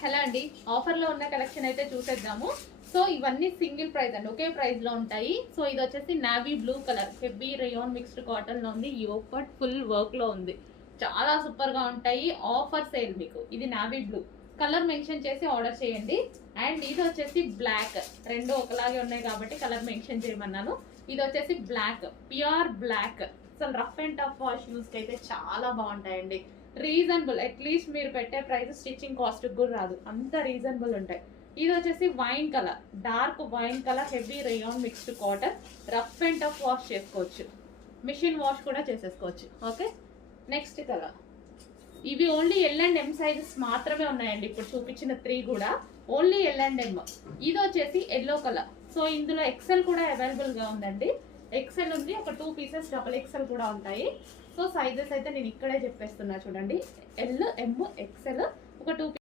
Hello అండి, offer లో ఉన్న కలెక్షన్ అయితే చూసేద్దాము. సో ఇవన్నీ సింగిల్ ప్రైస్ అండి, ఒకే ప్రైస్ లో ఉంటాయి. సో ఇది వచ్చేసి navy blue colour heavy rayon mixed cotton లో ఉంది. యోగట్ ఫుల్ వర్క్ లో ఉంది, చాలా సూపర్ గా ఉంటాయి. ఆఫర్ సేల్ మీకు. ఇది నావీ బ్లూ కలర్ మెన్షన్ చేసి ఆర్డర్ చేయండి. అండ్ ఇది వచ్చేసి బ్లాక్, రెండు ఒకలాగే ఉన్నాయి కాబట్టి కలర్ మెన్షన్ చేయమన్నాను. ఇది వచ్చేసి బ్లాక్, ప్యూర్ బ్లాక్. అసలు rough and tough wash use అయితే చాలా బాగుంటాయండి. రీజనబుల్, అట్లీస్ట్ మీరు పెట్టే ప్రైస్ స్టిచ్చింగ్ కాస్ట్ కూడా రాదు, అంత రీజనబుల్ ఉంటాయి. ఇది వచ్చేసి wine colour, dark wine colour heavy rayon mixed cotton. Rough and tough wash చేసుకోవచ్చు, మిషన్ వాష్ కూడా చేసేసుకోవచ్చు. Okay, next colour. ఇవి only L and M sizes మాత్రమే ఉన్నాయండి. ఇప్పుడు చూపించిన 3 కూడా ఓన్లీ ఎల్ అండ్ ఎం. ఇది వచ్చేసి ఎల్లో కలర్. సో ఇందులో ఎక్సెల్ కూడా అవైలబుల్ గా ఉందండి. ఎక్సెల్ ఉంది, ఒక 2 పీసెస్ డబుల్ ఎక్సెల్ కూడా ఉంటాయి. సో సైజెస్ అయితే నేను ఇక్కడే చెప్పేస్తున్నా చూడండి. ఎల్, ఎం, ఎక్సెల్, ఒక 2